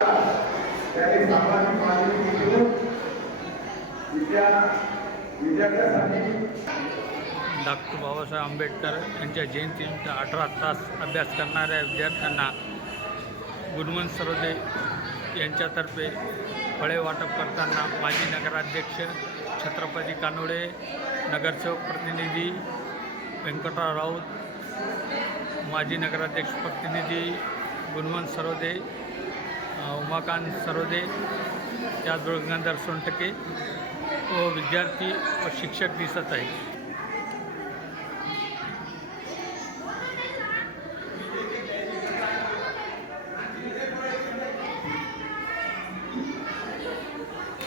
त्याने सामाजिक मागणी घेऊन विद्या विद्यार्थ्यासाठी. डॉक्टर बाबासाहेब आंबेडकर यांच्या जयंतीनंतर अठरा तास अभ्यास करणाऱ्या विद्यार्थ्यांना गुणवंत सरोदे यांच्यातर्फे फळे वाटप करताना माजी नगराध्यक्ष छत्रपती कानोडे नगरसेवक प्रतिनिधी व्यंकटराव राऊत माजी नगराध्यक्ष प्रतिनिधी गुणवंत सरोदे उमाकांत सरोदे त्याचबरोबर गंगाधर सोनटके व विद्यार्थी व शिक्षक दिसत आहेत.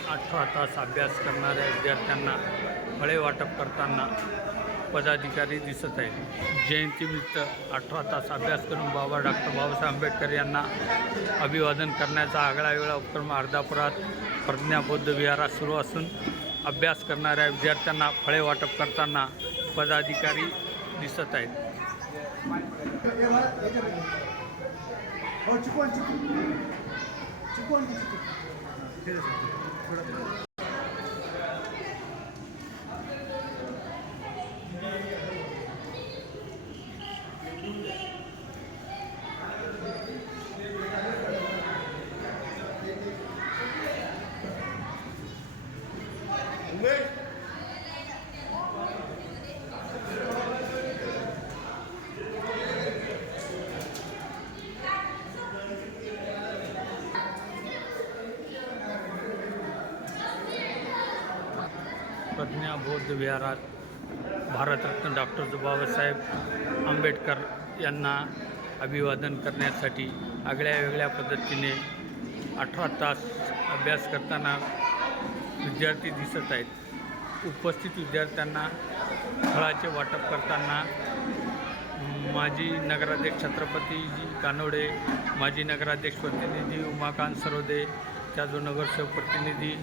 अठरा तास अभ्यास करणाऱ्या विद्यार्थ्यांना फळे वाटप करताना पदाधिकारी दिसत आहेत. जयंतीनिमित्त अठरा तास अभ्यास करून बाबा डॉक्टर बाबासाहेब आंबेडकर यांना अभिवादन करण्याचा आगळा वेगळा उपक्रम अर्धापुरात प्रज्ञाबौद्ध विहारात सुरू असून अभ्यास करणाऱ्या विद्यार्थ्यांना फळे वाटप करताना पदाधिकारी दिसत आहेत. प्रज्ञा बौद्ध विहारात भारतरत्न डॉक्टर बाबासाहेब आंबेडकर यांना अभिवादन करण्यासाठी आगळ्या वेगळ्या पद्धतीने अठरा तास अभ्यास करताना विद्यार्थी दिसत आहेत. उपस्थित विद्यार्थ्यांना फळाचे वाटप करताना माजी नगराध्यक्ष छत्रपतीजी कानोडे माजी नगराध्यक्ष प्रतिनिधी उमाकांत सरोदे त्याचो नगरसेवक प्रतिनिधी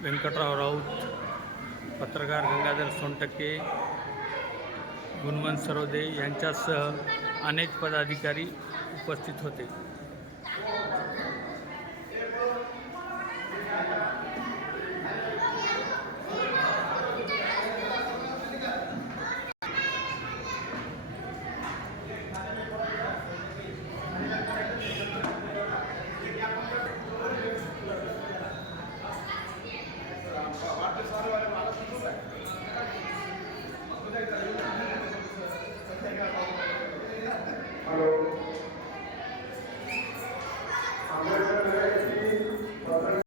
व्यंकटराव राऊत पत्रकार गंगाधर सोनटक्के गुणवंत सरोदे यांच्यासह अनेक पदाधिकारी उपस्थित होते. Hello.